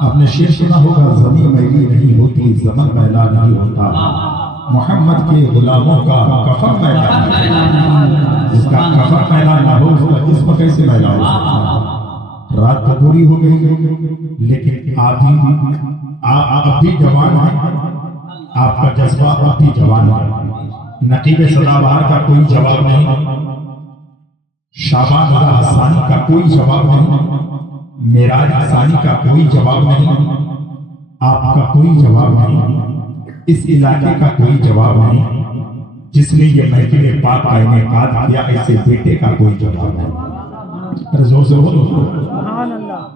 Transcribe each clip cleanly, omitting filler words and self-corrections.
आपने शेर सुना होगा, ज़मीन मैली नहीं होती, ज़मन मैला नहीं होता, मोहम्मद के गुलामों का कफन मैला नहीं होता। जिसका कफन मैला ना हो उसका जिस्म कैसे मैला हो। रात तो पूरी हो गई, लेकिन आप अब भी जवान हैं, आपका जज्बा अब भी जवान है। नकीब सदाबहार का कोई जवाब नहीं, शाबान हसानी का कोई जवाब नहीं, मेराज हसानी का कोई जवाब नहीं, आपका कोई जवाब नहीं, इस इलाके का कोई जवाब नहीं, जिसने ये महफिल पाक आईने काद किया, ऐसे बेटे का कोई जवाब नहीं। अरे जोर से बोलो।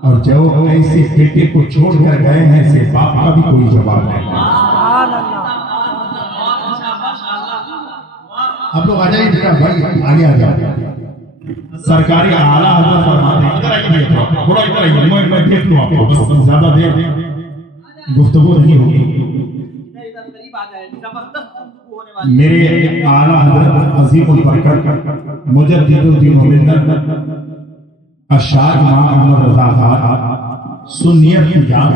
और जो ऐसे बेटे को छोड़कर गए हैं, ऐसे बाप का भी कोई जवाब नहीं। आप लोग आ जाइए भाई, आगे आ जाओ। सरकारी आला हजरत फरमाते हैं, इधर आइए थोड़ा इधर आइए, मैं देख लूं आपको, बस ज्यादा देर गुफ्तगू नहीं होगी। मेरे आला हजरत अज़ीमुल बरकत मुजद्दिदुद्दीन मिल्लत अशाद मोहम्मद रज़ा खान, सुन्नियत की जान,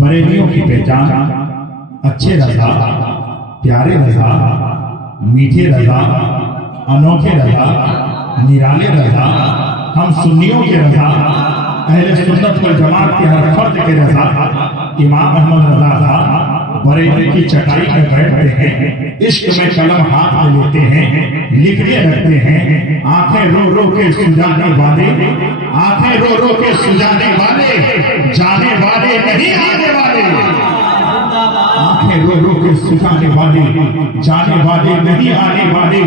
बरेलियों की पहचान, अच्छे रज़ा, प्यारे रज़ा, मीठे रज़ा, अनोखे रज़ा, निराले रज़ा, हम सुन्नियों के रज़ा, अहले सुन्नत वल जमात के हर फर्द के रज़ा, इमाम अहमद रज़ा खान बरेली की चटाई में बैठते हैं, इश्क में कलम हाथ में लेते हैं, लिखने लगते हैं, आंखें रो रो के सुझाने वाले, आंखें रो रो के सुझाने वाले, जाने वाले नहीं आने वाले। आंखें रो रो के सुझाने वाले, जाने वाले नहीं आने वाले।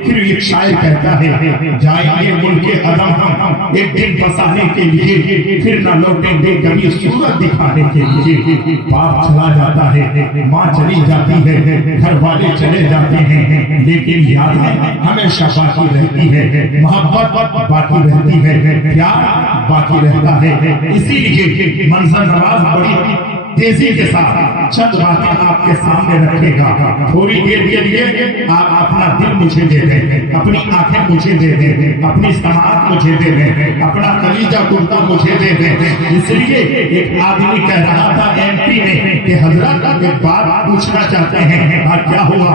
फिर एक शायर कहता है, जाएंगे मुल्के अदम हम एक दिन बसाने के लिए, फिर न लौटेंगे कभी सूरत दिखाने के लिए। बाप चला जाता है, माँ चली जाती है, घर वाले चले जाते हैं, लेकिन याद है हमेशा बाकी रहती है, मोहब्बत बाकी रहती है, प्यार बाकी रहता है। इसीलिए मंजर नवाज बड़ी तेजी के साथ चंद बातें आपके सामने रखेगा। थोड़ी देर के लिए आप अपना दिल मुझे दे दें, अपनी आंखें मुझे दे दें, अपनी समाज मुझे दे दें, अपना कलीजा कुर्ता मुझे दे दें। इसलिए एक आदमी कह रहा था एमपी में कि हजरत एक बात पूछना चाहते हैं। और क्या हुआ?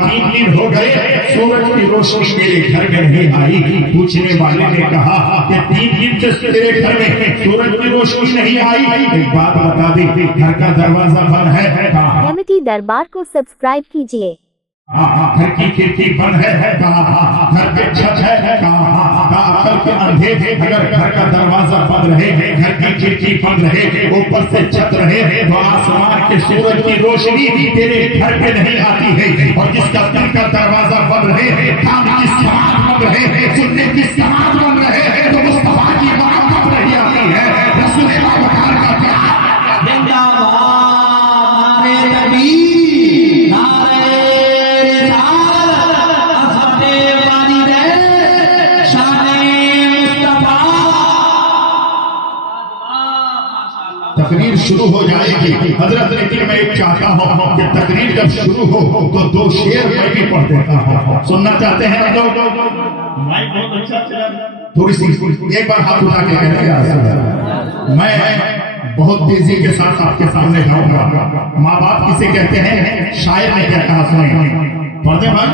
3 दिन हो गए सूरज की रोशनी मेरे घर में नहीं आई। पूछने वाले ने कहा कि 3 दिन से तेरे घर में सूरज की रोशनी नहीं आई, एक बात बता दी, घर का दरवाजा बंद है। रहमती दरबार को सब्सक्राइब कीजिए। घर की खिड़की बंद है, कहा घर पे छत है, कहा अकल के अंधे, अगर घर का दरवाजा बंद रहे, घर की खिड़की बंद रहे, ऊपर से छत रहे, तो आसमान के सूरज की रोशनी तेरे घर पे नहीं आती है। और जिसका दिल का दरवाजा बंद रहे, काम की समाज बंद रहे, सुनने की समाज बंद रहे, तो मुस्तफा की मोहब्बत नहीं आती है, रसूल बाबकार का प्यार। तकरीर शुरू हो जाएगी हजरत, लेकिन मैं एक चाहता हूँ कि तकरीर जब शुरू हो तो 2 शेर मैं भी पढ़ देता हूँ। सुनना चाहते हैं आप लोग? माइक बहुत अच्छा चला, थोड़ी सी एक बार हाथ उठा के कहते, मैं बहुत तेजी के साथ आपके सामने गाऊंगा। माँ बाप किसे कहते हैं? शायर ने क्या कहा सुनिए, पढ़ दे भाई।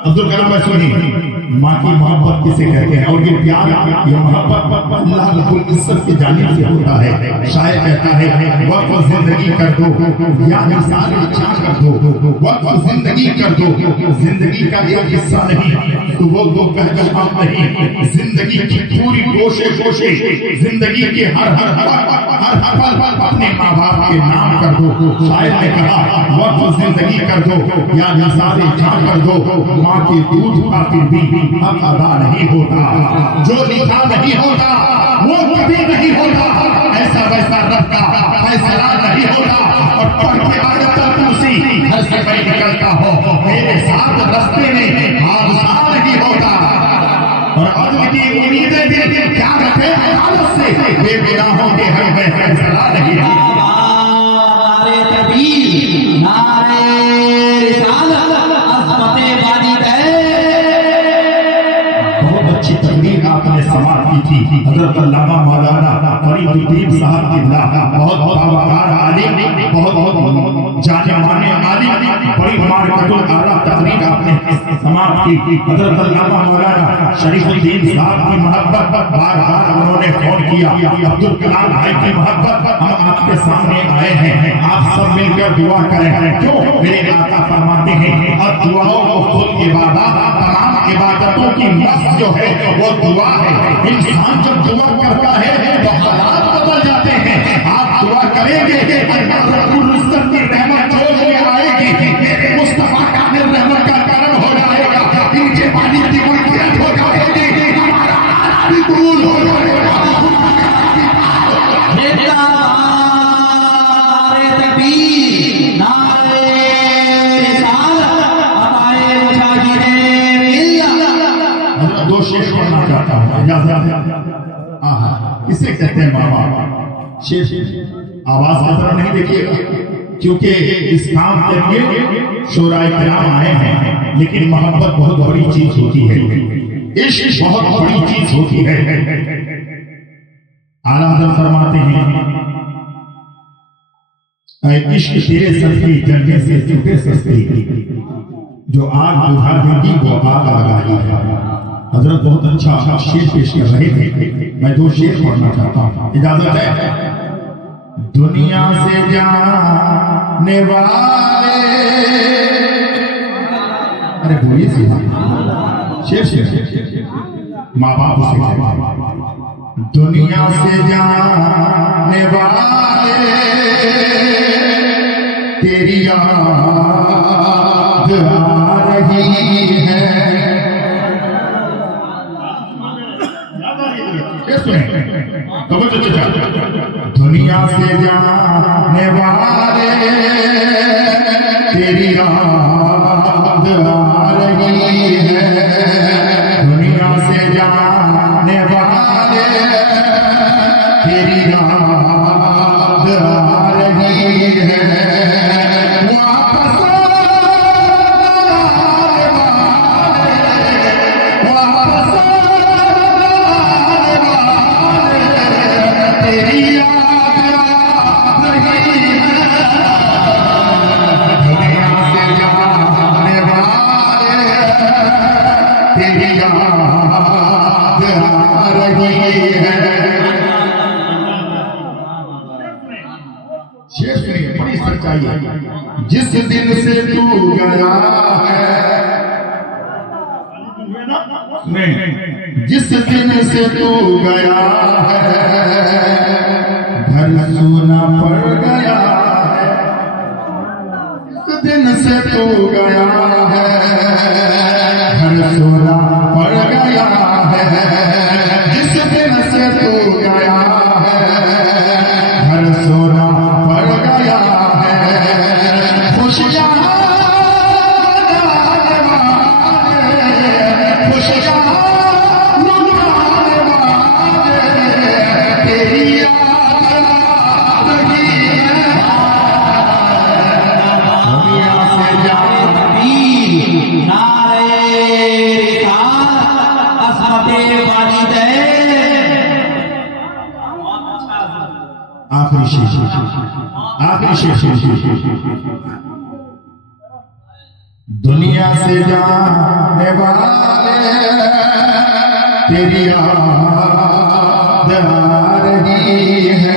अब्दुल कलाम भाई सुनिए, माँ की मोहब्बत किसे कहते हैं? और ये प्यार, ये मोहब्बत अल्लाह रब्बुल इज्जत की जानिब से होता है। शायर कहता है, वक्त जिंदगी कर दो या इंसान अच्छा कर दो, वक्त जिंदगी कर दो, जिंदगी का एक हिस्सा नहीं तो वो दो कहकर हम नहीं, जिंदगी की पूरी कोशे कोशे, जिंदगी के हर पल अपने माँ बाप के नाम कर दो। शायर ने कहा, वक्त जिंदगी कर दो या इंसान अच्छा कर दो, माँ के दूध का फिर भी हक अदा नहीं होता, जो लिखा नहीं होता वो कभी नहीं होता, ऐसा वैसा रब का फैसला नहीं होता। और पढ़ के आयत कुर्सी घर से मैं निकलता हो, मेरे साथ रास्ते में हादसा नहीं होता। और अदब की उम्मीदें भी क्या रखे आदत से, बेगुनाहों के हक में फैसला नहीं होता। आपने समाप्त की थी हजरत अल्लामा मौलाना फरीदुद्दीन साहब की अल्लाह, बहुत बावकार आलिम, बहुत जाने माने आलिम, बड़ी मारकतुल आला तकरीर आपने समाप्त की। हजरत अल्लामा मौलाना शरीफुद्दीन साहब की मोहब्बत बार-बार उन्होंने फोन किया। अब्दुल कलाम भाई की मोहब्बत, हम आपके सामने आए हैं, आप सब मिलकर दुआ करें। क्यों? मेरे आका फरमाते हैं, और दुआओं को खुद इबादत, तमाम इबादतों की नस्ल जो है वो दुआ है। इंसान जब दुआ करता है तो हालात बदल जाते हैं। आप दुआ करेंगे, अल्लाह रब्बुल इज्जत की रहमत जोश में आएगी, मेरे मुस्तफा कामिल रहमत का करम हो जाएगा, इनके वाली की मग़फ़िरत हो जाएगी, हमारा भी कबूल हो जाएगा। दो शेर पढ़ना चाहता हूँ, इजाज़त। इसे कहते हैं बाबा शेर। आवाज की तरफ नहीं देखिएगा, क्योंकि इस काम के लिए शोराए किराम आए हैं, लेकिन मोहब्बत बहुत बड़ी चीज होती है, इश्क बहुत बड़ी चीज होती है। आला हज़रत फरमाते हैं, इश्क तेरे सर की जलने से छूटे सस्ती, जो आग बुझा देगी वो आग लगाएगी। हजरत बहुत अच्छा शेर पेश कर रहे थे, मैं दो शेर पढ़ना चाहता हूँ, इजाजत है। दुनिया से जाने वाले, अरे बोलिए शेर शेर माँ बाप से, दुनिया से जाने वाले तेरी याद आ रही है। दुनिया से जाने वाले तेरी याद आ रही है, दुनिया से जाने वाले तेरी याद आ रही है। बड़ी सच्चाई है। जिस दिन से तू गया है, नहीं, जिस दिन से तू गया है, घर सोना पड़ गया है। जिस दिन से तू गया है, घर सोना पड़ गया है। जिस दिन से तू गया है, घर सोना पड़ गया है। खुशियाँ आखिरी शेर। दुनिया से जाने वाले तेरी याद आ रही है,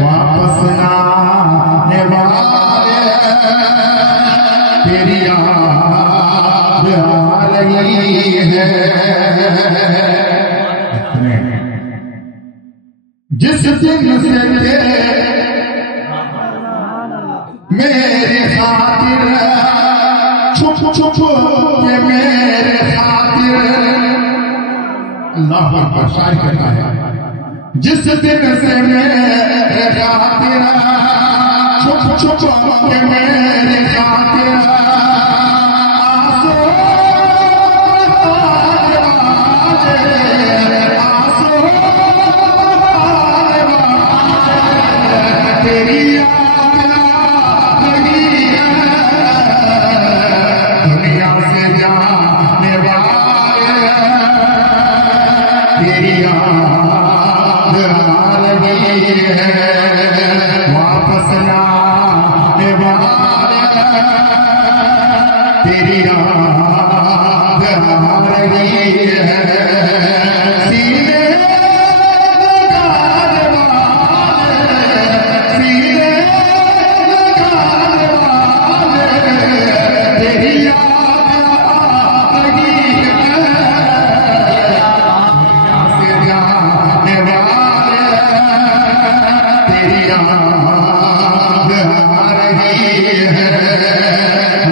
वापस ना आने वाले तेरी याद आ रही है। जिस दिन से मेरे खातिर छुप छुप के मेरे खातिर, अल्लाह पर शायर कहता है, जिस दिन से मेरे खातिर छुप छुप के मेरे खातिर तेरी याद आ रही है। वापस आने वाले तेरी याद आ रही है, सीने लगाने वाले, सीने लगाने वाले तेरी याद आ रही है, से जाने वाले तेरी याद आ रही है।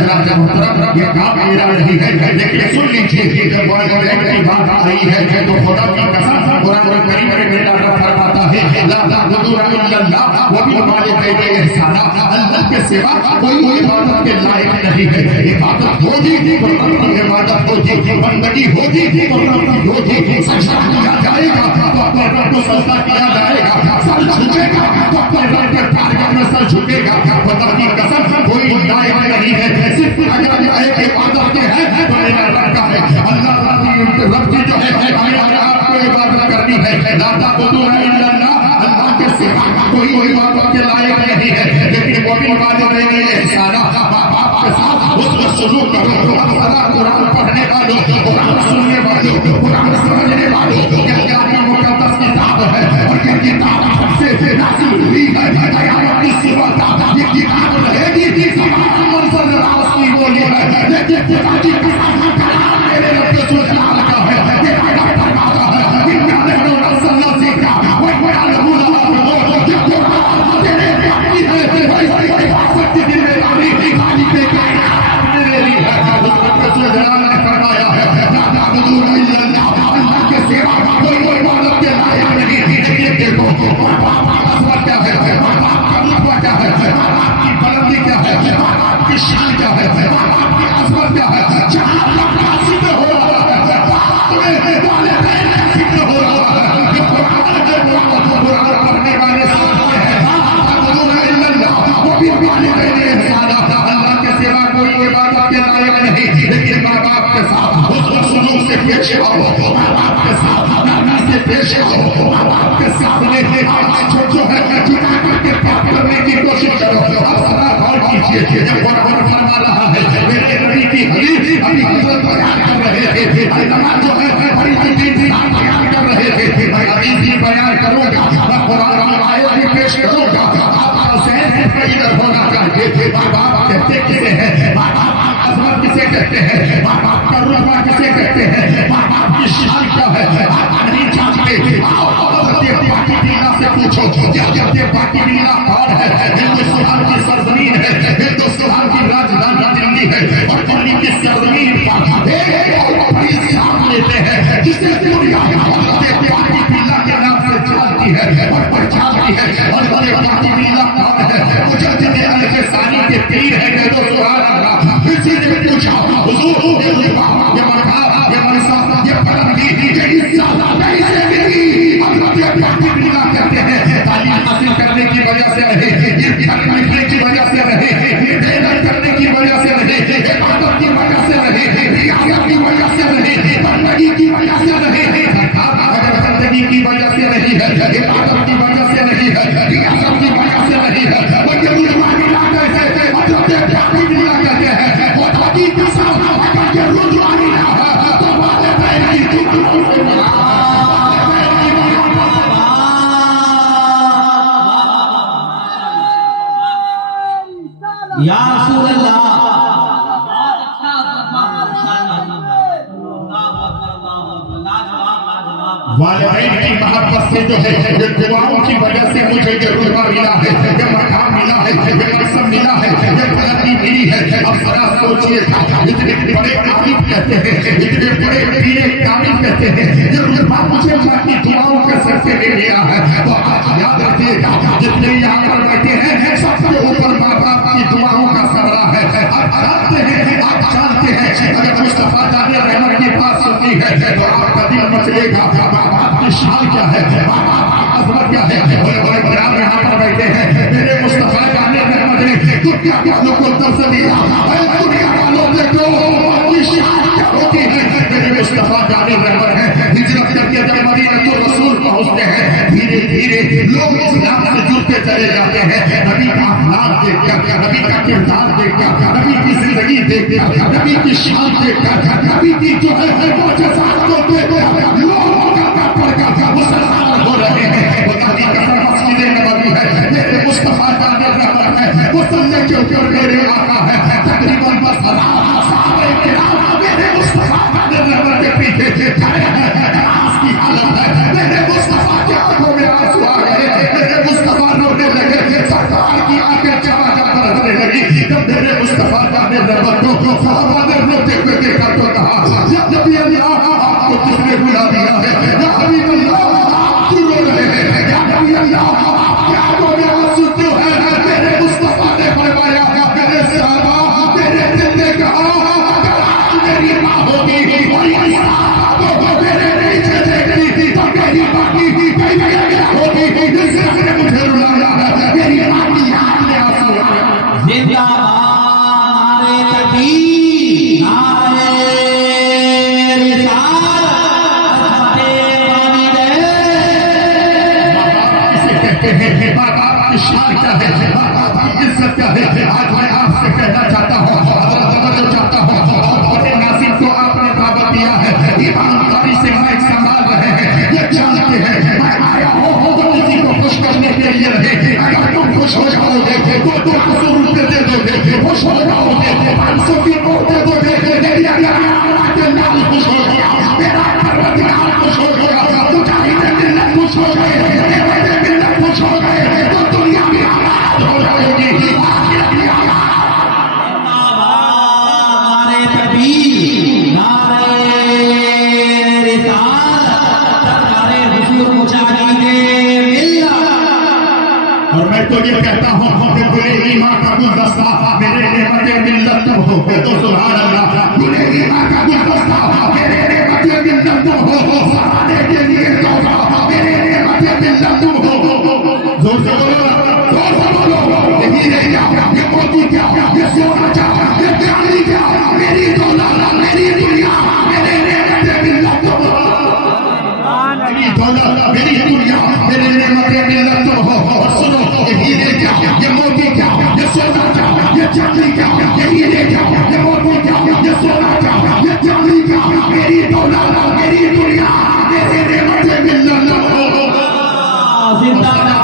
राजा मोहतरम ये काम मेरा नहीं है, लेकिन सुन लीजिए जब वालिदैन की बात आई है तो खुदा की कसम कुरान करीम में मेरा रब फरमाता है ला ताबुदू इल्लल्लाह व बिल वालिदैन इहसाना, अल्लाह के सिवा कोई इबादत के लायक नहीं है। इबादत होगी तो रब की इबादत होगी, बंदगी होगी तो रब की होगी, सजदा किया जाएगा तो अपने रब को सजदा किया जाएगा, सर झुकेगा तो अपने रब के टारगेट में सर झुकेगा। खुदा की कसम कोई लायक नहीं है, सिर्फ अगर एक इबादत के है तो मेरा रब का है, अल्लाह रब की जो है हमें आपको इबादत करनी है। ला ताबुदू इल्लल्लाह, अल्लाह के सिवा कोई इबादत के लायक नहीं है, लेकिन वो भी वालिदैन इहसाना, बाप के साथ उसका सलूक करो। अब सदा कुरान पढ़ने वालों, कुरान सुनने वालों, कुरान समझने वालों, क्या मुकद्दस किताब है और ये किताब सबसे नाज़िल हुई है क़यामत की सुबह तक ये किताब रहेगी, तमाम मंजर रास्ती बोली है, लेकिन खुदा की कसम मेरे रब के सुल्तान का है, तेरा रब फरमाता है इन्ना नहनु नज़्ज़लना ज़िक्रा व इन्ना लहू लहाफ़िज़ून। ये कुरान तेरे बाकी है, वही हिफाज़त की जिम्मेदारी खालिक़ कायनात ने ले ली है। उस रब के सुल्तान ने फरमाया है ला ताबुदू इल्लल्लाह, अल्लाह के सिवा कोई इबादत के लायक नहीं। ये देखो बाप का असर क्या है, बाप का रुतबा क्या है, बाप की बुलंदी क्या है, बाप की शान क्या है, बाप की अज़मत क्या है। जहाँ अल्लाह का जिक्र हो रहा है बाप में वालिदैन का जिक्र हो रहा है। ये कुरान है, कुरान पढ़ने वाले समझते हैं वो भी वालिदैन इहसाना, अल्लाह के सिवा कोई इबादत के लायक नहीं। लेकिन माँ बाप के साथ उसको सुलूक से पेश आओ, माँ बाप के साथ नरमी से पेश आओ, माँ बाप के सामने जो है झुका करके बात करने की कोशिश करो। अब सदा गौर कीजिए जब कुरान फरमा रहा है मेरे नबी की हदीस अभी हज़रत बयान कर रहे थे, अल्लाह जो है बड़ी दीन बयान कर रहे थे, मैं हदीस भी बयान करूंगा, मैं कुरान की आयत भी पेश करूंगा। आपका ज़हन इधर होना चाहिए। माँ बाप कहते किसे हैं, माँ बाप की अज़मत किसे कहते हैं, माँ बाप का रुतबा किसे कहते हैं, माँ बाप की शान क्या है, आप नहीं जानते। आओ पाकी बिल्ला से पूछो क्या पाकी बिल्ला कौन है। हिंदुस्तान की सरजमीन है, हिंदुस्तान की राजधानी दिल्ली है और दिल्ली की सरजमीन पर एक बड़ी शान लेते हैं जिसे दुनिया पाकी बिल्ला के नाम से जानती है और पहचानती है। और पाकी बिल्ला कौन है, मुजद्दिद अल-ग़ज़ाली के पीर है कि तो सुभान अल्लाह। किसी ने पूछा हुजूर ये मकाम, ये मरसा, ये बुलंदी, ये इज़्ज़त कैसे मिली? ये पाकी बिल्ला कहते हैं तालीम हासिल करने की वजह से नहीं, ये लिखने की वजह से नहीं, ये मेहनत करने की वजह से नहीं, इबादत की वजह से नहीं, रियाज़त की वजह से नहीं, बंदगी की वजह से नहीं। अगर बंदगी की वजह से नहीं है, इबादत की वजह से नहीं है, रियाज़त की वजह से नहीं है, वो ये रुतबा मिला कैसे? मतलब पाकी बिल्ला कहते हैं वो ताकी कसम अगर ये रुतबा मिला है तो वालिदैन की जिंदगी से मिला। या रसूल अल्लाह, वालिदैन की मोहब्बत से जो है ये दुआओं की वजह से मुझे ये रुतबा मिला है, ये मकाम मिला है, ये मकसद मिला है, ये बुलंदी मिली है। अब जरा सोचिए इतने बड़े आलिम कहते हैं, इतने बड़े पीर कामिल कहते हैं ये रुतबा मुझे अल्लाह की दुआओं के सर से ले लिया है। तो आप याद रखिएगा जितने यहाँ पर बैठे हैं सबसे ऊपर माँ बाप की दुआओं का सबरा है। आप जानते हैं, आप जानते हैं अगर मुस्तफा जाने रहमत की बात सुनती है तो आपका दिल मचलेगा। बाप की शान क्या है, बाप की अज़मत क्या है। बड़े बराबर यहाँ पर बैठे हैं मेरे मुस्तफा जाने रहमत ने दुनिया वालों को दर्श दिया, दुनिया वालों देखो की शान क्या होती है। मेरे मुस्तफा जाने रहमत है हिजरत करके जब मदीना तो रसूल पहुंचते हैं धीरे धीरे लोग इस्लाम से जुड़ते चले जाते हैं। नबी का अखलाक देखकर, नबी का किरदार देखकर, नबी की जिंदगी देखकर, नबी की शान देखकर, नबी की जो है मुआजिज़ात को देखकर लोग पढ़कर मुसलमान हो रहे हैं। खुदा की कसम मस्जिद नबवी है, मेरे मुस्तफा का रहमत है, वो सबने के ऊपर मेरे आका है। तकरीबन 10,000 सहाबा किराम मेरे मुस्तफा का रहमत के पीछे खड़े हैं। आज की हालत है मेरे मुस्तफा की आंखों में आंसू आ गए, मेरे मुस्तफा रोने लगे, सरकार की आंखें चमाचम बरसने लगी। जब मेरे मुस्तफा का रहमत को सहाबा ने रोते हुए देखा तो कहा, या नबी अल्लाह आपको किसने बुला दिया है? या हबीब अल्लाह आप क्यों रो रहे हैं? या नबी अल्लाह आपकी आंखों में आंसू क्यों है? मेरे मुस्तफा ने फरमाया, मेरे सहाबा मेरे दिल ने कहा मेरी माँ होगी और ये साहबा मेरे नीचे देखती तो मेरी बाकी होगी, इसने मुझे रुलाया है। मेरी माँ की याद में आंसू आ गए। जिंदाबाद नारे तकबीर, नारे रिसालत, फतेह वाली इसे कहते हैं माँ बाप की शान क्या है, माँ बाप की इज्जत क्या है। आज मैं आपसे कहना चाहता हूँ, समझना चाहता हूँ, बड़े नासिर को आपने दावत दिया है, ईमानदारी से माइक संभाल रहे हैं, ये जानते हैं मैं आया हूँ तो किसी को खुश करने के लिए रहे। अगर तुम खुश हो जाओगे तो 200 रुपये दे दोगे, खुश हो जाओगे 500 की नोट दे दोगे, मेरी अल्लाह के नाम खुश हो गया, मेरा परवरदिगार खुश हो गया, मुजाहिद मिल्लत खुश हो गए, मेरे मिल्लत खुश हो गए, तो दुनिया में आबाद हो जाएगी। नारे तकबीर, नारे रिसालत, नारे हुजूर मुजाहिदे मिल्लत। और मैं तो ये कहता हूँ कि बुरे ईमान का गुलदस्ता मेरे नेमते मिल्लत तुम हो, तो सुभान अल्लाह। बुरे ईमान का गुलदस्ता मेरे नेमते मिल्लत तुम हो, सराहने के लिए तौबा मेरे नेमते मिल्लत तुम हो। जोर से बोलो, जोर से बोलो। यही रह गया, ये मोती क्या, ये सोना क्या, ये चांदी क्या, मेरी दौलत मेरी दुनिया मेरे नेमते मिल्लत तुम हो। मेरी दौलत मेरी दुनिया मेरे नेमते मिल्लत तुम हो। और सुनो, ये हीरे क्या, ये मोती क्या, ये सोना क्या, ये चांदी क्या, ये हीरे क्या, ये मोती क्या, ये सोना क्या, ये चांदी क्या, मेरी दौलत मेरी दुनिया मेरे नेमते मिल्लत तुम हो। जिंदाबाद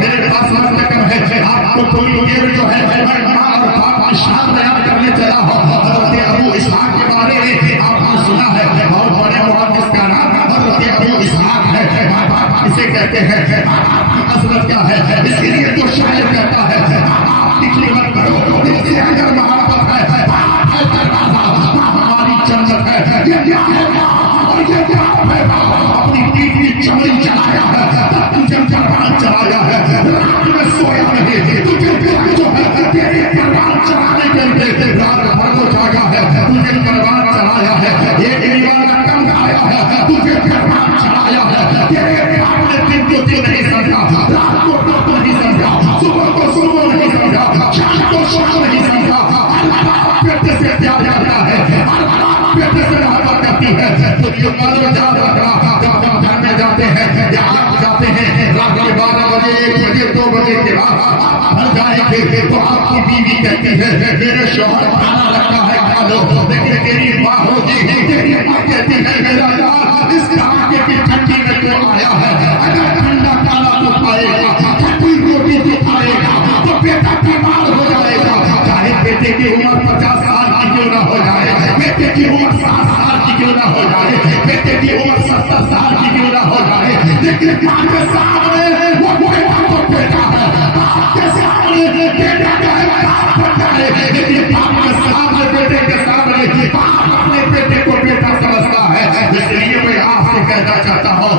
मेरे पास वक्त कम है, आपको थोड़ी देर जो है मैं माँ और बाप की शान बयान करने चला हूँ। हज़रत अबू इसहाक के बारे में आपने सुना है, बहुत बड़े मुहद्दिस का नाम हज़रत अबू इसहाक है। माँ बाप इसे कहते हैं, असरत क्या है, इसलिए तो शायर कहता है आप निकली मत करो, इससे अगर मोहब्बत है हमारी जन्नत है। ये क्या है और ये क्या है, अपनी पीठ की चमड़ी चलाया है, तुझे जबान चलाया है, रात में सोया नहीं, तुझे जो है तेरे जबान चलाने के लिए रात भर को जागा है, तुझे जबान चलाया है, एक दीवाना कम आया है, तुझे जबान चलाया है, तेरे बाप ने दिन को दिन नहीं समझा, रात को रात नहीं समझा, सुबह को सुबह नहीं समझा, शाम को शाम नहीं समझा। अल्लाह पेट से प्यार करता है, अल्लाह पेट से मोहब्बत करती है। तो जो मालूम घर में जाते हैं या आप जाते हैं रात के 12 बजे 1 बजे 2 बजे के बाद घर जाएंगे तो आपकी बीवी कहती है मेरे शौहर खाना रखा है खा लो, लेकिन तेरी माँ होगी, तेरी माँ कहती है मेरा यार इस आगे की ठंडी में तो आया है, अगर ठंडा खाना तो खाएगा, ठंडी रोटी तो खाएगा तो बेटा बीमार हो जाएगा। चाहे बेटे की उम्र 50 साल की क्यों ना हो जाए, बेटे की उम्र 60 साल की क्यों ना हो जाए, बेटे की उम्र 70 साल की क्यों ना हो जाए, लेकिन माँ के सामने वो बेटा तो बेटा है, बाप के सामने बेटा का बाप बनता है, लेकिन बाप के सामने बेटे के सामने बाप अपने बेटे को बेटा समझता है। इसलिए मैं आपसे कहना चाहता हूँ,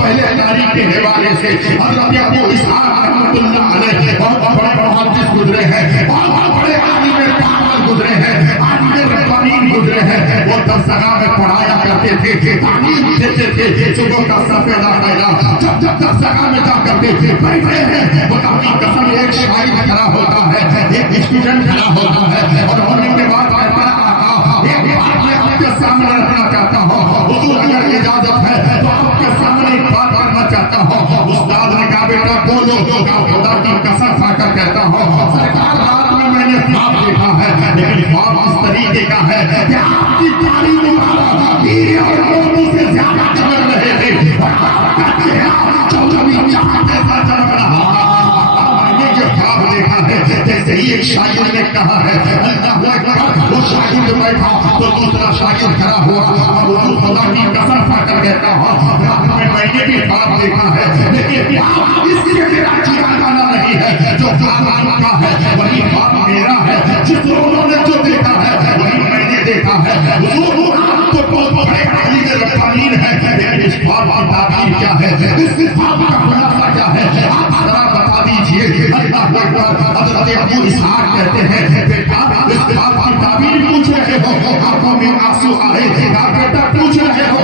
पहले तारीख के हवाले से हज़रत अबू इसहाक रहमतुल्लाह अलैह बहुत बड़े मुहद्दिस गुजरे हैं, बहुत बड़े आलिम कामिल गुजरे हैं, आलिम रब्बानी गुजरे हैं। वो दरसगाह में पढ़ाया करते थे, तालीम देते थे, सुबह का सफेदा पहला जब जब दरसगाह में जा करते थे बैठे हैं, वो अपनी कसम एक शायर खड़ा होता है, एक स्टूडेंट खड़ा होता है और होने के बाद कहता है इजाजत है तो आपके सामने एक बात करना चाहता हूँ। उस्ताद ने कहा बेटा बोलो, खुदा की कसम खाकर कहता हूँ सरकार रात में मैंने ख्वाब देखा है, लेकिन ख्वाब इस तरीके का है कि आपकी दाढ़ी मुबारक हीरे और मोती से ज्यादा चमक रहे थे और आपका चेहरा चौदहवीं चांद जैसा चमक रहा। मैंने जो ख्वाब देखा है, जैसे ही एक शायर ने कहा है अल्लाहू अकबर, वो शायर बैठा तो दूसरा शायर खड़ा हुआ और वो खुदा की कसम खाकर कहता हूँ रात में मैंने भी ख्वाब देखा है, लेकिन इसलिए मेरा ठिकाना नहीं है। जो ख्वाब आपका है वही ख्वाब मेरा है, जिस लोगों ने जो देखा है वही मैंने देखा है। हुजूर आपको बहुत बड़े अली रब्बानीन है, लेकिन इस ख्वाब की ताबीर क्या है, इस ख्वाब का खुलासा क्या है, आप जरा बता दीजिए। अल्लाहू अकबर। हज़रत अबू इसहाक कहते हैं बेटा इस ख्वाब की ताबीर पूछ रहे हो, आंखों में आंसू आए, बेटा पूछ रहे हो,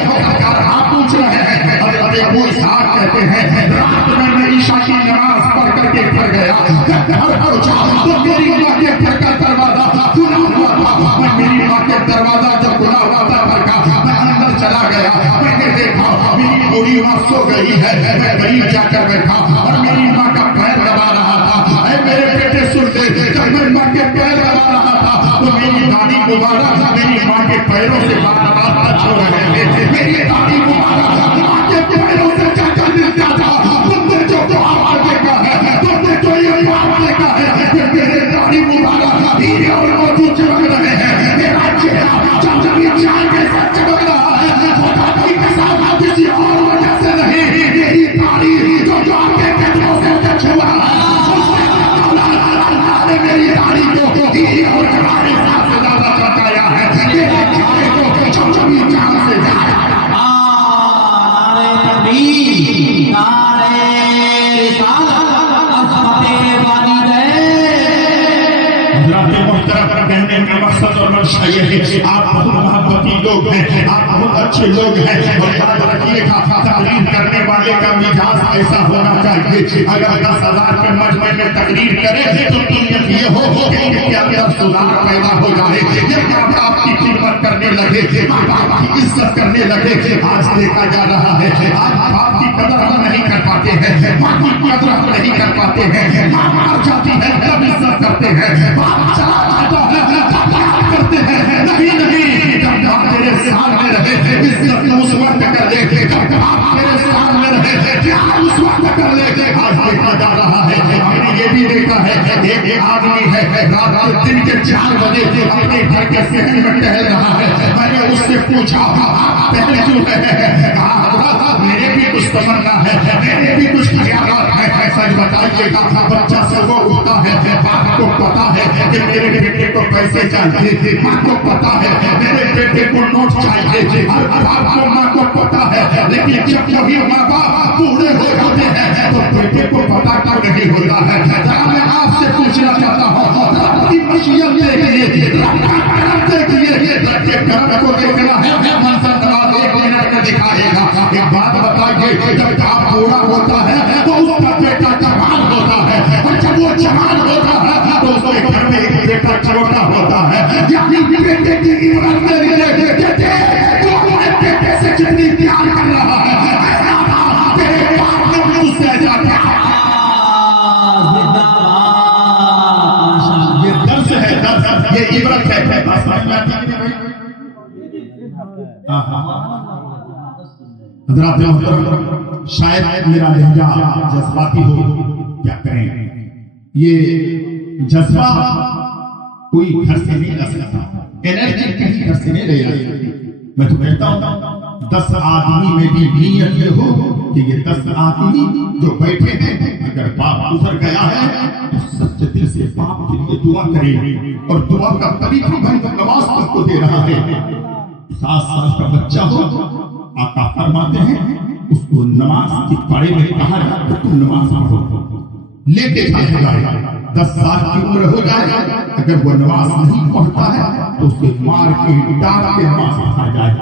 आप पूछ रहे हैं। हज़रत अबू इसहाक कहते हैं रात में मैं ईशा की नमाज पढ़ करके घर गया, घर पहुंचा तो मेरी माँ के घर का दरवाजा खुला हुआ था। मैं मेरी माँ के दरवाजा जब खुला हुआ था घर का, मैं अंदर चला गया, मैंने देखा मेरी बूढ़ी माँ सो गई है। मैं करीब जाकर बैठा और मेरी माँ का पैर दबा रहा था। मेरे बेटे सुनते जब मैं माँ के पैर दबा रहा था तो मेरी दाढ़ी मुबारक मेरी माँ के पैरों से बार-बार टच हो रहे थे। मेरी दाढ़ी मुबारक माँ के पैरों से जाकर मिलता था। तुमने जो ख्वाब देखा है, तुमने जो ये ख्वाब देखा है कि मेरे दाढ़ी मुबारक हीरे और मोती चमक रहे हैं, मेरा चेहरा चमचमी चांद जैसा चमक रहा है। खुदा की कसम किसी और वजह से नहीं, मेरी दाढ़ी जो आपके कदमों से टच हुआ मेरी दाढ़ी को हीरे और जवाहरात से ज्यादा चमकाया है। मेरे चेहरे को चमचमी चांद से ज्यादा। नारे तकबीर, नारे रिसालत, अज़मते वालिदैन। हज़रात मोहतरम कहने का मकसद और मंशा ये है आप बहुत मोहब्बती लोग हैं, आप बहुत अच्छे लोग हैं और याद रखिएगा तकरीर करने वाले का मिजाज ऐसा होना चाहिए। अगर 10,000 के मजमे में तकरीर करे तो नीयत ये हो कि इनके अंदर सुधार पैदा हो जाए, ये माँ बाप की खिदमत करने लगे, माँ बाप की इज्जत करने लगे। आज देखा जा रहा है आज बाप की कदर हम नहीं कर पाते हैं, माँ की कदर हम नहीं कर पाते हैं। माँ मर जाती है तब इज्जत करते हैं, बाप चला जाता है करते हैं। नहीं नहीं, जब आप तेरे सामने रहे इज्जत उस वक्त कर ले, जब आप तेरे सामने रहे प्यार उस वक्त कर ले। आज देखा जा रहा है, हमने ये भी देखा है एक आदमी है रात दिन के 4 बजे अपने घर के सहन में टहल रहा है। मैंने उससे पूछा आप पहले क्यों है, कहा मेरे भी कुछ तमन्ना है, मेरे भी कुछ ख्यालात है। सच बताइएगा बच्चा से वो उठता है, बाप को पता है कि मेरे बेटे को पैसे चाहिए, माँ को पता है मेरे बेटे को नोट चाहिए, हर बाप को माँ को पता है। लेकिन जब कभी माँ बाप बूढ़े हो जाते हैं तो बेटे को पता क्यों नहीं होता है। जरा मैं आपसे पूछना चाहता हूँ अपनी मशीयत देखिए, करम को देखना है मंजर नवाज 1 मिनट में दिखाएगा। एक बात बताइए जब आप बूढ़ा होता है तो उसका बेटा जवान होता है, और जब वो जवान होता है तो उसके घर में एक बेटा छोटा होता है। यानी बेटे की इज्जत बेटे वो अपने बेटे से कितनी प्यार कर रहा है, तेरे बाप ने उससे जाके ये दर्द है, दर्द ये इबरत है। शायद मेरा लहजा जज्बाती हो, क्या करें, ये जज्बा कोई घर से नहीं ला सकता, एनर्जी कहीं घर से नहीं ले आ सकती। मैं तो कहता हूँ 10 आदमी में भी नीयत ये हो कि ये 10 आदमी जो बैठे हैं अगर बाप गुजर गया है तो सच्चे दिल से बाप के लिए दुआ करें। और दुआ का तरीका भाई नमाज को दे रहा है। 7 साल का बच्चा हो, आका फरमाते हैं उसको नमाज की पारे में कहा जाए तो नमाज पढ़ो, लेके जाएगा। 10 साल की उम्र हो जाए अगर वो नमाज नहीं पढ़ता है तो उसे मार के डांट के नमाज पढ़ा जाए।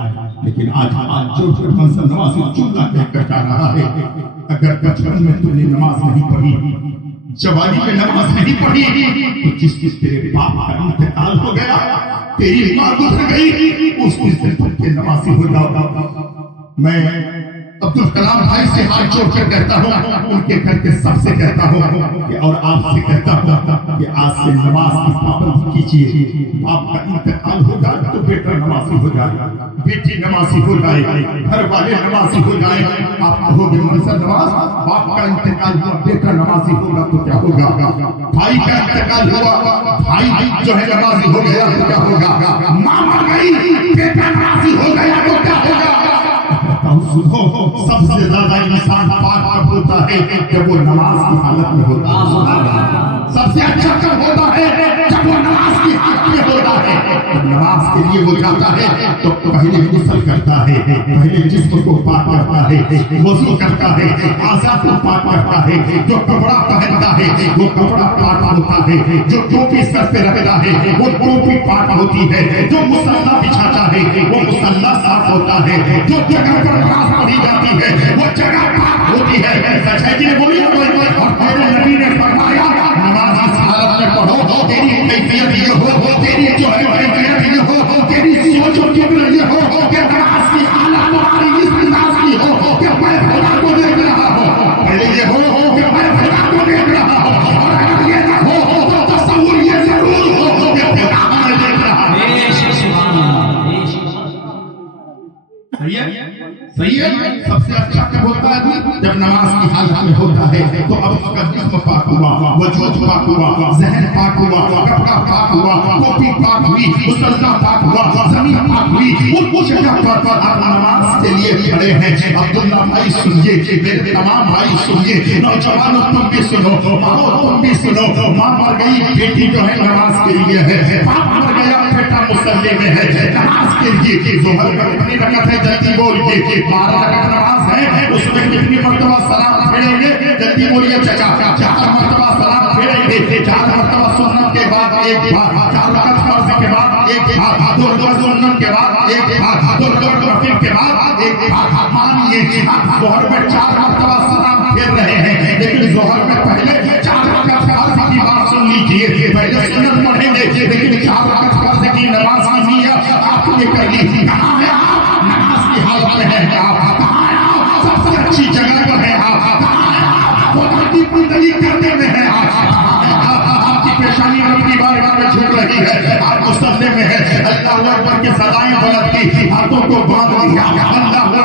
लेकिन आज जो नमाज चूल्हा कहकर जा रहा है, अगर बचपन में तुमने नमाज नहीं पढ़ी, जवानी में नमाज नहीं पढ़ी, तो जिस दिन तेरे बाप का इंतकाल हो गया, तेरी माँ गुजर गई, उस दिन से तुम के नमाजी हो जाओ। मैं अब्दुल कलाम भाई से हाथ जोड़कर कहता हूँ, उनके घर के सबसे कहता हूँ कि और आपसे कहता हूँ कि आज से नमाज की पाबंदी कीजिए। बाप का इंतकाल हो जाए तो बेटा नमाजी हो जाए, बेटी नमाजी हो जाए, घर वाले नमाजी हो जाए। आप कहोगे मौसा नवाज, बाप का इंतकाल हुआ बेटा नमाजी होगा तो क्या होगा? भाई का इंतकाल हुआ, भाई जो है नमाजी हो गया तो क्या होगा? माँ मर गई, बेटा नमाजी हो गया तो क्या होगा? सबसे ज्यादा इंसान पाक कब होता है? जब वो नमाज की हालत में होता है। सबसे अच्छा कब होता है? जब वो नमाज की हालत में होता है। नमाज के लिए वो जाता है तो पहले गुस्ल करता है, पहले जिस्म को पाक करता है, वज़ू करता है, आज़ा को पाक करता है, जो कपड़ा पहनता है वो कपड़ा पाक होता है, जो टोपी सर पे रखता है वो टोपी पाक होती है, जो मुसल्ला बिछाता है वो मुसल्ला साफ होता है, जो जगह पर नमाज पढ़ी जाती है वो जगह पाक होती है। सच्चाई की बोली और मेरे नबी ने फरमाया नमाज इस हालत में पढ़ो, तेरी कैफियत ये हो, तेरी जो है कैफियत ये हो, तेरी सोच और किब्र ये हो कि नमाज की हालत तुम्हारी इस मिजाज की हो कि मैं खुदा को देख रहा हूं। पहले ये हो कि मैं खुदा को देख रहा हूं, और अगर ये ना हो तो तसव्वुर ये जरूर हो कि खुदा को मैं देख रहा हूं। सही है। सबसे अच्छा कब होता है? जब नमाज की हालत में होता है तो अब उसका जिस्म पाक हुआ, वजूद पाक हुआ, ज़हन पाक हुआ, कपड़ा पाक हुआ, टोपी पाक हुई, मुसल्ला पाक हुआ, ज़मीन पाक हुई। उस जगह पर आप नमाज के लिए खड़े हैं। अब्दुल्ला भाई सुनिए, मेरे तमाम भाई सुनिए, नौजवानों तुम भी सुनो, माओ तुम भी सुनो। माँ मर गई, बेटी जो है नमाज के लिए है, बाप मर गया, बेटा मुसल्ले में है नमाज के लिए। ज़ोहर का कितनी रकत है? जल्दी बोलिए। 12 रकत नमाज है, उसमें कितनी मर्तबा सलाम फेरेंगे? जल्दी बोलिए चाचा। 4 मर्तबा सलाम फेरेंगे, 4 मर्तबा सुन्नत के बाद एक बार, 4 रकत फर्ज के बाद एक बार, 2 रकत सुन्नत के बाद एक बार, 2 रकत नफिल के बाद एक बार। मानिए ज़ोहर में 4 मर्तबा सलाम फेर रहे हैं, लेकिन ज़ोहर में पहले 4 रकत फर्ज की बात सुन लीजिए। पहले सुन्नत पढ़ेंगे, लेकिन 4 रकत फर्ज की नमाज की नियत आपने कर ली। कहाँ है आप? नमाज की हालत में है आप? सबसे अच्छी जगह पर है आप? की जिंदगी करने में है आपकी पेशानी अपनी बार में झुक रही है, आप मुसल्ले में है। अल्लाह अकबर की सदाएं बुलंद की, हाथों को बांध लिया, अल्लाह अकबर।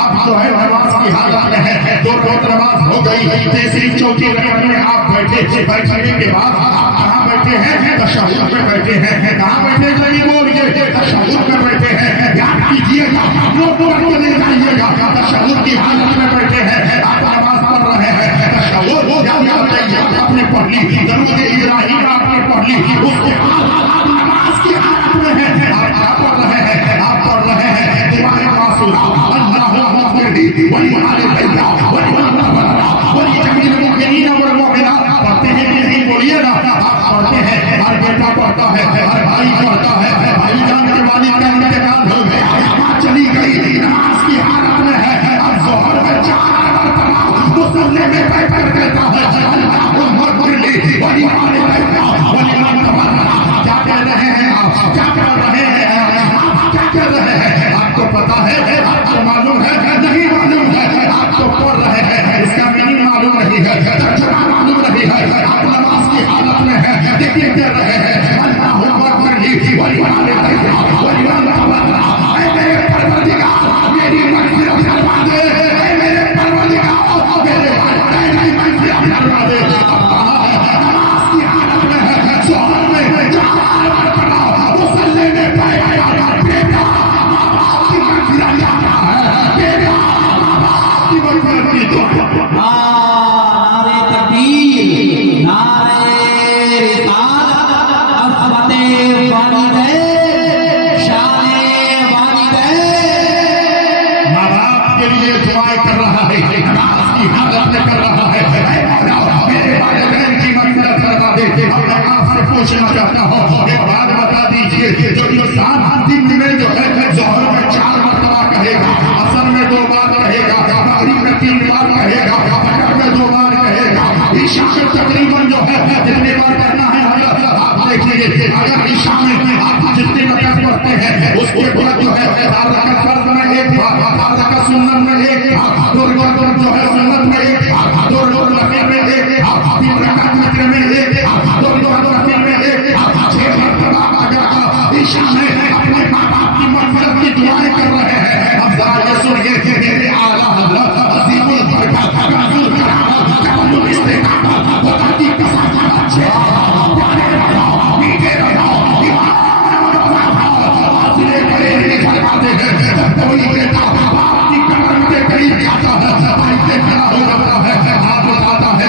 आप जो है नमाज की हालत में है, 2 रोज़ नमाज हो गई, तीसरी चौथी रकअत में आप बैठे, बैठने के बाद आप कहाँ बैठे हैं? तशहुद में बैठे हैं। कहाँ बैठे? जल्दी बोलिए। तशहुद में बैठे हैं। याद कीजिएगा, नोट करके ले जाइएगा। तशहुद की हालत में बैठे हैं, आप नमाज पढ़ रहे हैं। तशहुद आपने पढ़ ली, दरूद इब्राहिम आपने पढ़ ली, उसके बाद आप नमाज की हालत में हैं। आप क्या पढ़ रहे हैं? आप पढ़ रहे हैं दुआए मासूम, अल्लाहुम्मा इग़फिरली वलिवालिदैया वलिजमीइल मुमिनीन वल मुमिनात। पढ़ते हैं कि नहीं? बोलिए ना। आप पढ़ते हैं, हर बेटा पढ़ता है, हर भाई पढ़ता है। भाईजान के वालिद का इंतकाल हो गया, माँ चली गई, नमाज की हालत में है। अब ज़ोहर में 4 मरतबा मुसल्ले में बैठकर कहता है अल्लाहुम्मा इग़फिरली वलिवालिदैया वलिमन तबर्रा। क्या कह रहे हैं आप? क्या कर रहे हैं आप? क्या कह रहे हैं? आपको पता है? आपको मालूम है? नहीं मालूम है? आप तो पढ़ रहे हैं, इसका मीनिंग मालूम नहीं है, तर्जुमा मालूम नहीं है। आप नमाज की हालत में है, देखिए कह रहे हैं अल्लाहुम्मा इग़फिरली वलिवालिदैया वलिमन तबर्रा। ऐ मेरे परवरदिगार, मेरी मग़फ़िरत करवा दे। ऐ मेरे परवरदिगार, मेरे वालिदैन की मग़फ़िरत करवा दे। नमाज की हालत में है, ज़ोहर में 4 मरतबा मुसल्ले में बैठा बेटा बाप की मग़फ़िरत चाहता है, बेटा बाप की मग़फ़िरत की दुआ। नारे तकबीर, नारे रिसालत, अज़मते वालिदैन, शाने वालिदैन। माँ बाप के लिए दुआएं कर रहा है, नमाज की हालत में कर रहा है। मेरे वालिदैन की मग़फ़िरत करवा दे। अब मैं आपसे पूछना चाहता हूँ, एक बात बता दीजिए, जो इंसान दिन में जो है ज़ोहर में 4 मरतबा कहेगा, असर में 2 बार कहेगा, मग़रिब में 3 बार कहेगा, फजर में 2 बार कहेगा, ईशा में तकरीबन जो है जितनी बार करना है आप देखिए। अगर ईशा में आप जितनी रकअत पढ़ते हैं उसके बाद जो है 4 रकअत फर्ज़ में 1 बार, 4 रकअत सुन्नत में एक था, दो रकात जो है सुन्नत में एक था, दो रकात नफिल में एक था, 3 रकात वित्र में एक था, 2 रकात नफिल में एक था, 6 मरतबा अगर ईशा में अपने माँ बाप की मग़फ़िरत की दुआएं कर रहे हैं। अब जरा ये सुनिए कि मेरे आला हज़रत अज़ीमुल बरकत काज़ुल करामत कमल इस्तिक़ामत खुदा की कसम अच्छे प्यारे रहो, मीठे रहो, कोई बेटा बाप की कमर के करीब जाता है, भाई से खड़ा हो जाता है, हाथ उठाता है,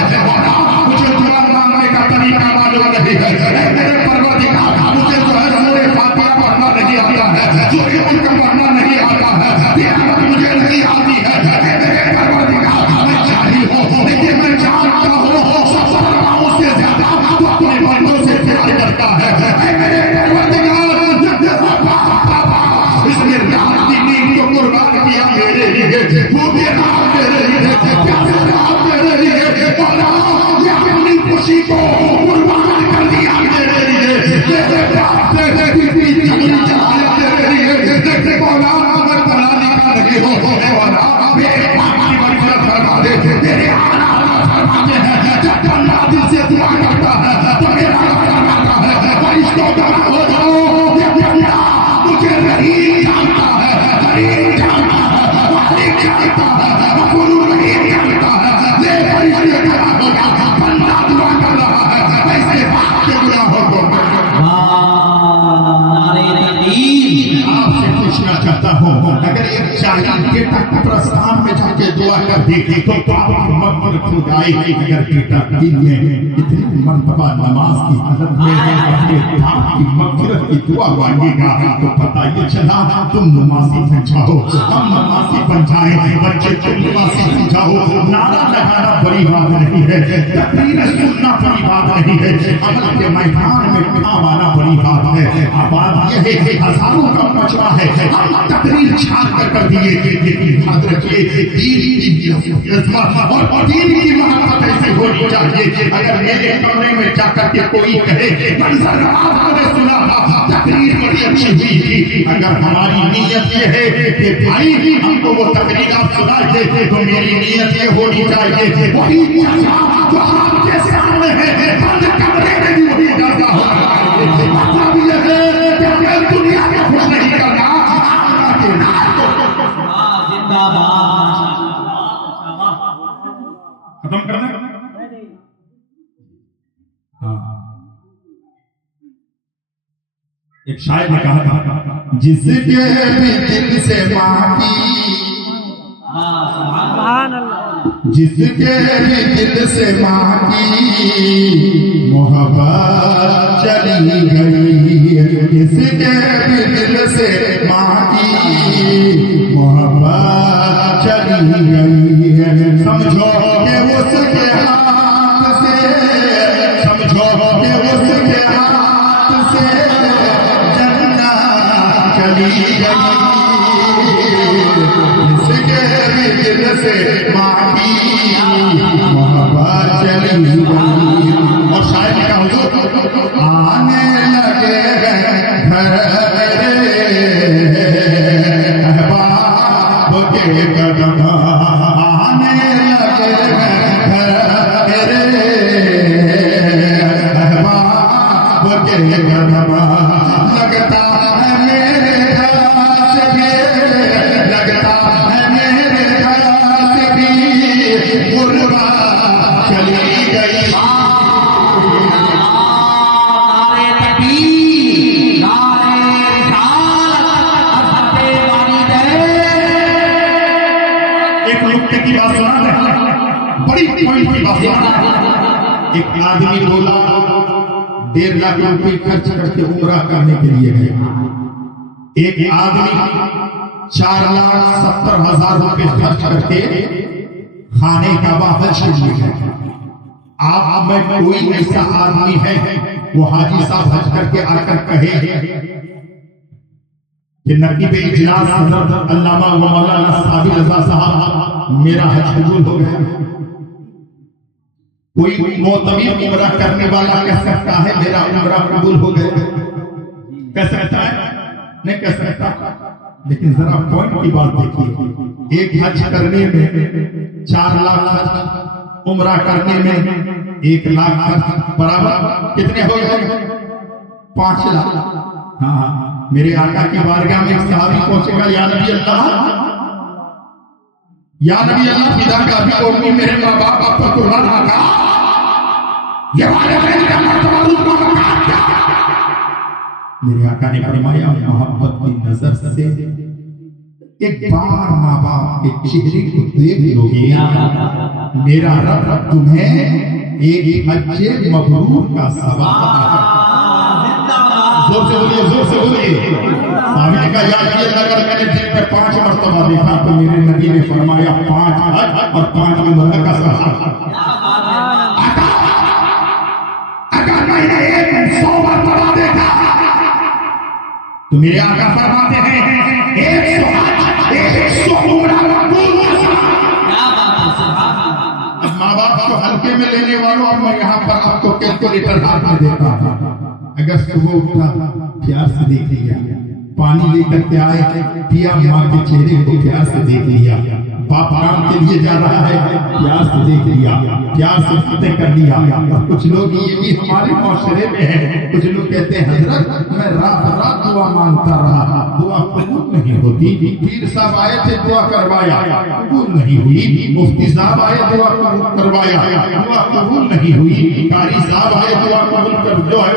मुझे दुआ मांगने का तरीका मालूम नहीं है, मेरे परवरदिगार मुझे जो है सूरे फातिहा पढ़ना नहीं आता है, सूरे मुल्क पढ़ना नहीं आता है, तिलावत मुझे नहीं आती है, मेरे परवरदिगार मैं जाहिल हूँ लेकिन मैं जानता हूँ सब परवाहों से ज्यादा तो अपने बंदों से प्यार करता है, मेरे परवरदिगार इसने रात की नींद को कुर्बान किया मेरे लिए, वो भी रात मेरे लिए, प्यारे रात मेरे लिए, मौला ये अपनी खुशी को कुर्बान कर दिया मेरे लिए, मेरे बाप ने बीबी जमीन चलाया मेरे लिए, देखते मौला मैं बनाने का नहीं हो मौला मेरे बाप की मग़फ़िरत फरमा दे, मेरे आला फरमाते हैं जब बंदा दिल से दुआ करता है तो मेरा फरमाता है भाई इसको बड़ा हो जाओ, ये बंदा मुझे नहीं जानता है, नहीं जानता है, मालिक जानता है, गुरु नहीं जानता है, ले फरिश्ते खड़ा हो गया, बंदा दुआ कर रहा है, ऐसे बात के गुनाहों को नारे तकबीर। आपसे पूछना चाहता हूँ, अगर एक चाहिए बेटा कब्रिस्तान में जाके दुआ कर देगी तो पाप मग़फ़िरत हो जाएगी। अगर बेटा दिन में इतनी मरतबा नमाज की हालत में अपने बाप की मग़फ़िरत की दुआ मांगेगा तो पता ये चला तुम नमाज़ी बन जाओ, हम नमाज़ी बन जाए, बच्चे तुम नमाज़ी बन जाओ। नारा लगाना बड़ी बात नहीं है, तकरीर सुनना बड़ी बात नहीं है, अमल के मैदान में काम आना बड़ी बात है। बात यह है हजारों का मजमा है, हम तकरीर छाप कर दिए, लेकिन याद रखिए दीन की इज़्ज़त और दीन की मोहब्बत ऐसे होनी चाहिए। अगर मेरे कमरे में जाकर के कोई कहे मंजर आपने सुना था तकरीर बड़ी अच्छी हुई थी, अगर हमारी नीयत ये है कि भाई हमको वो तकरीर आप सुनाइए तो मेरी नीयत ये होनी चाहिए वही चर्चा जो आपके सामने है बंद कमरे में भी वही चर्चा होना चाहिए। मतलब ये है कि हमें दुनिया में खुश नहीं करना, खत्म करना। एक शायर ने कहा था जिसके भी दिल से मांगी, जिसके भी दिल से मांगी मोहब्बत चली गई, जिसके भी दिल से मांगी मोहब्बत चली गई। समझो कि उसके हाथ से, समझो कि उसके हाथ से जन्नत चली गई, जिसके भी दिल से मांगी मोहब्बत चली गई। और शायद क्या हुजूर आने लगे अहबाब के कदम, आने लगे अहबाब के कदम, लगता है मेरे हाथ भी, लगता है मेरे हाथ भी गुर्बा चली गई। नारे तकबीर, नारे रिसालत, एक नुक्ते की बात सुना रहे, बड़ी पॉइंट की बात सुना। एक आदमी बोला 1.5 लाख रुपए खर्च करके उम्रा करने के लिए गया, एक आदमी 4,70,000 रुपए खर्च करके खाने का वापस के लिए गया। आप में कोई ऐसा आदमी है वो हाजी साहब हज करके आकर कहे कि नकीब इजलास हज़रत अल्लामा व मौलाना साबिर रज़ा साहब मेरा हज कबूल हो गया? कोई मोतमी उम्रा करने वाला कह सकता है मेरा उम्रा कबूल हो गया? कह सकता है? नहीं कह सकता। लेकिन जरा पॉइंट की बात देखिए, एक हज करने में 4 लाख खर्च, उम्रा करने में 1 लाख खर्च, बराबर कितने हो गए? 5 लाख। हाँ, मेरे आका की बारगाह में एक सहाबी पहुंचेगा, या नबी अल्लाह, या नबी अल्लाह, फिदा का भी कौमी मेरे माँ बाप आपका कुर्बान आका, ये वाले का मर्तबा रुतबा मकान क्या? मेरे आका ने फरमाया, मोहब्बत की नजर से एक बार माँ बाप के चेहरे को देख लोगे, मेरा रब तुम्हें एक हज्जे मबरूर का सवाब। जोर से बोलिए, जोर से बोलिए। सामने का याद किया, अगर मैंने दिन में 5 मरतबा देखा तो मेरे नबी ने फरमाया 5 हज और 5 उम्र का सवाब। अगर मैंने 100 मरतबा देखा तो मेरे आका फरमाते हैं 100 हज 100 उम्र अब माँ बाप को हल्के में लेने वालों, अब मैं यहाँ पर आपको कैलकुलेटर हाथ में देता हूँ। अगर सुबह उठा, प्यार से देख लिया, पानी लेकर के आए, पिया, माँ के चेहरे को प्यार से देख लिया, बाप काम के लिए जा रहा है, प्यार से देख लिया, प्यार से फतेह कर लिया। और कुछ लोग ये भी हमारे माशरे में है, कुछ लोग कहते हैं हजरत मैं रात रात दुआ मांगता रहा, दुआ कबूल नहीं होती। पीर साहब आए थे, दुआ करवाया, कबूल नहीं हुई। मुफ्ती साहब आए, दुआ करवाया, दुआ कबूल नहीं हुई। कारी साहब आए, दुआ कबूल कर जो है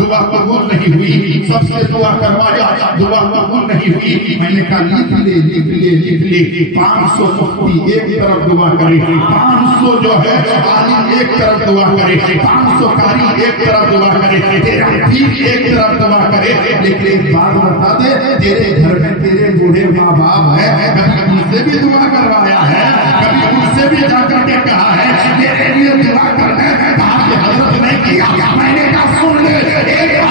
दुआ कबूल नहीं हुई। सबसे दुआ करवाया, दुआ कबूल नहीं हुई। मैंने कहा लिख ले, लिख ले, लिख ले, 500 मुफ्ती एक तरफ दुआ करे, 500 जो है आलिम एक तरफ दुआ करे, 500 कारी एक तरफ दुआ करे, तेरा पीर एक तरफ दुआ करे। लेकिन एक बात बता दे, तेरे घर में तेरे बूढ़े माँ बाप है, कभी उनसे भी दुआ करवाया है, कभी उनसे भी जाकर के कहा है मेरे लिए दुआ करने में हजरत नहीं किया? मैंने कहा सुन ले, 1000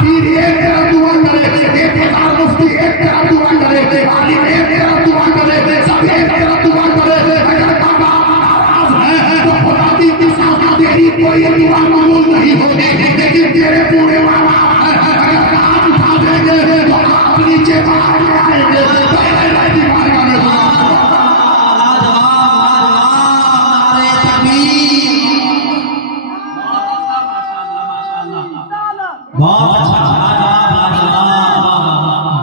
पीर एक तरफ दुआ करे, 1000 मुफ्ती एक तरफ दुआ करे, आलिम एक तरफ दुआ करे, सब एक तरफ दुआ करे। अगर बाबा नाराज है तो खुदा की कसम तेरी कोई दुआ कबूल नहीं होगी। लेकिन तेरे बूढ़े माँ बाप अगर हाथ उठा देंगे तो आप नीचे बाहर आएंगे।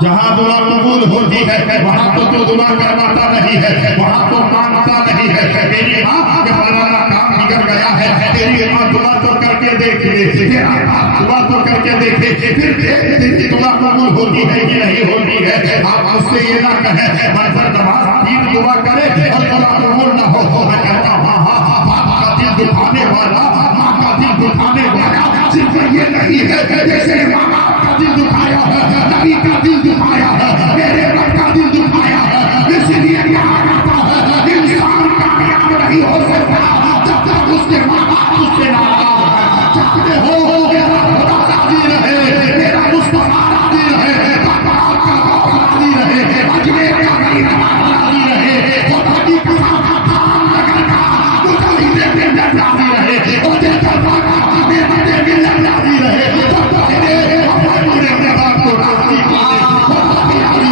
जहाँ दुआ कबूल होती है वहाँ तो दुआ करवाता नहीं है, वहाँ तो मांगता नहीं है। तेरी माँ का फलाना काम बिगड़ गया है, तेरी माँ दुआ तो करके देखे, तेरा बाप दुआ तो करके देखे, फिर तेरी दुआ कबूल होती है कि नहीं होती है। आप मुझसे ये ना कहे मैं नमाज पीर दुआ करे और दुआ कबूल ना हो। मैं कहता हाँ हाँ, बाप का दिल दुखाने वाला, माँ का दिल दुखाने वाला सिर्फ ये नहीं है जैसे माँ बाप का दिल दुखाया है, नबी का दिल दुखाया है, मेरे रब का दिल दुखाया है। इसलिए कहा जाता है इंसान कामयाब नहीं हो सकता जब तक उसके माँ बाप उससे नाराज है। चाहते हो मेरा खुदा राजी रहे, मेरा मुस्तफा राजी रहे, बाबा का बाप राजी रहे, अजमेर का गरीब राजी रहे, खुदा की कसम खान नगर का मुजाहिद मिल्लत राजी रहे, और जैसा बाबा मेरे मिल्लत राजी रहे, तो पहले अपने अपने बाप को राजी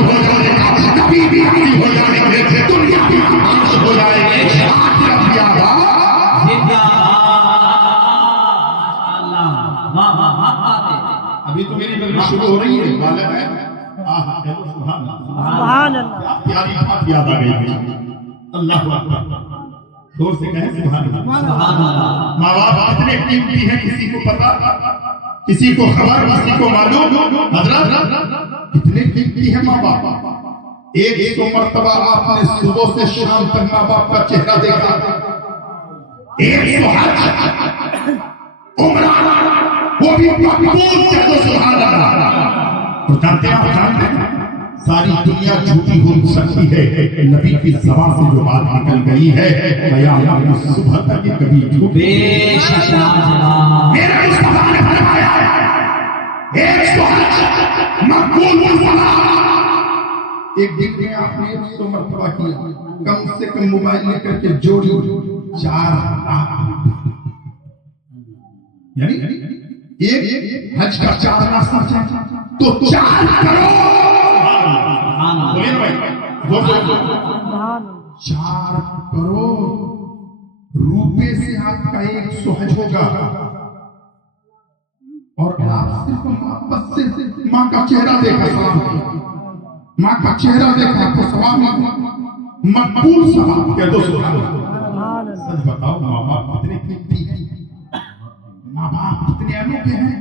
हो जाएगा, नबी भी राजी हो जाएंगे, दुनिया भी खुश हो जाएंगे। आखिरत की आवाज़ अभी तो मेरी बल्कि शुरू हो रही है, बालक है। सुभान अल्लाह, प्यारी बात याद आ गई। अल्लाह अकबर, जोर से कहें सुभान अल्लाह। माँ बाप कितने कीमती हैं किसी को पता, किसी को खबर, किसी को मालूम। हजरत कितने कीमती है माँ बाप। 100 मरतबा आपने सुबह से शाम तक माँ बाप का चेहरा देखा, 100 हज उम्र वो भी मकबूल से तो सुभान अल्लाह। तो जानते हैं, आप जानते हैं सारी दुनिया झूठी हो सकती है, नबी की ज़बान से जो बात निकल गई है कयामत सुबह तक कभी झूठ। मेरा मुस्तफा ने फरमाया 100 हज मकबूल सलात। एक दिन में आपने 100 मरतबा किया, कम से कम मोबाइल लेकर के जोड़ी 4 यानी एक हज का 4 नाश्ता तो 4 करोड़। बोलिए भाई, वो 4 करोड़ रुपए से आपका एक सोहज होगा और आप सिर्फ मोहब्बत से माँ का चेहरा देखा, सलाम किया, माँ का चेहरा देखा तो सलाम मकबूल सलाम कह दो। सच बताओ, माँ बाप कितने कीमती हैं, माँ बाप कितने अनोखे हैं,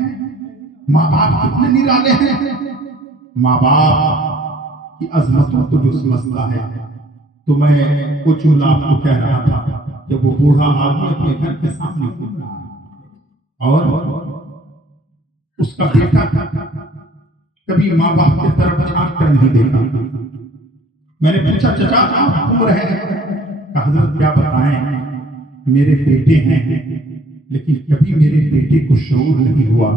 माँ बाप कितने निराले हैं। माँ बाप की अजमतों को जो समझता है, तो मैं कुछ आपको कह रहा था जब वो बूढ़ा आदमी अपने घर के सामने घूम रहा है और उसका बेटा कभी माँ बाप की तरफ झांक कर नहीं देखा। मैंने पूछा, चचा आप घूम रहे हैं? कहा, हजरत क्या बताएं, मेरे बेटे हैं लेकिन कभी मेरे बेटे को शऊर नहीं हुआ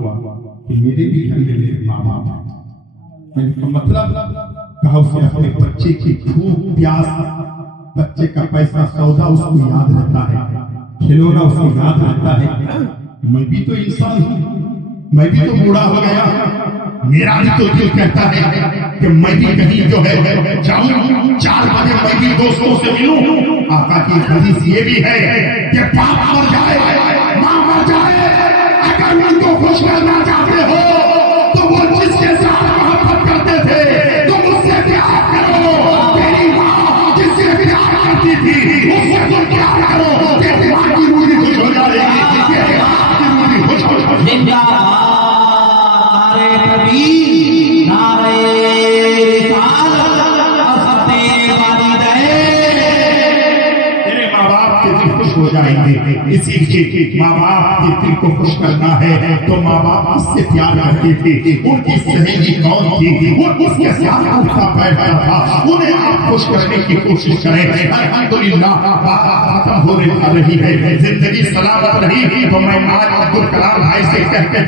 कि मेरे भी घर में मेरे माँ बाप हैं। मैंने कहा मतलब? कहा उसे अपने बच्चे की भूख प्यास, बच्चे का पैसा सौदा उसको याद रहता है, खिलौना उसको याद रहता है। मैं भी तो इंसान हूँ, मैं भी तो बूढ़ा हो गया, मेरा भी तो दिल कहता है कि मैं भी कहीं जो है जाऊं, 4 बजे मैं भी दोस्तों से मिलूं। आका की हदीस ये भी है कि बाप मर जाए, माँ मर जाए, अगर उनको खुश करना चाहते हो तो वो जिसके साथ मोहब्बत करते थे तुम उससे प्यार करो। तेरी माँ जिससे प्यार करती थी उससे तुम प्यार करो, तेरी माँ की रूही खुश हो जाएगी, तेरी माँ की रूही खुश हो जाएगी। जिंदाबाद नारे तकबीर, नारे रिसालत और सत्ते वालिदैन। तेरे माँ बाप के दिल खुश हो जाएंगे। इसी माँ बाप के दिल को खुश करना है तो माँ बाप उससे प्यार करते थे, उनकी सहेली कौन थी, वो उसके साथ उठता बैठता था, उन्हें आप खुश करने की कोशिश करें। अल्हम्दुलिल्लाह खत्म हो रही है, जिंदगी सलामत रही तो मैं आज अब्दुल कलाम भाई से कहते